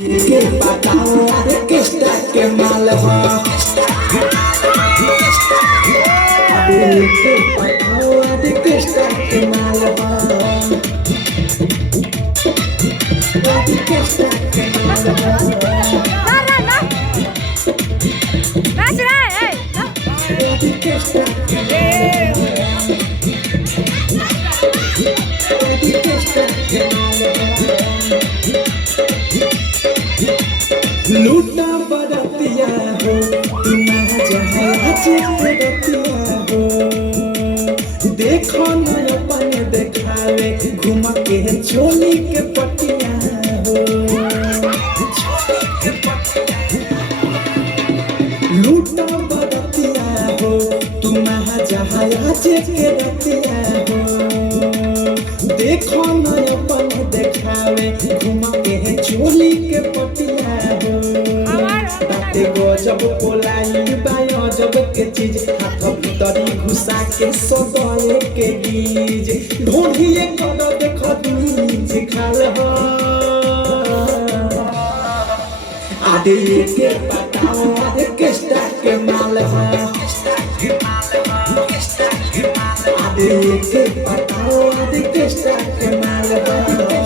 के बताओ अरे किस्ता के माल हो अरे के बताओ अरे किस्ता के माल हो अरे किस्ता के माल हो अरे किस्ता के माल हो अरे किस्ता के माल हो लूटा बरतिया हो तुम्हारा जहाँ बरतिया हो देखो न अपन देखावे घुम के चोली के पटिया हो लूटा बरतिया हो तुम्हारा जहाँ रतिया हो देखो न अपन देखावे घुम के चोली के पटिया हो बाटे गजब कोलाई बायो जब के चीज हाथ भीतरी घुसा के सदये के बीज ढोढ़िए कर देख बीज खाल हो आधे के बताओ आधे किस्ता के माल हो आधे के बताओ आधे किस्ता के माल हो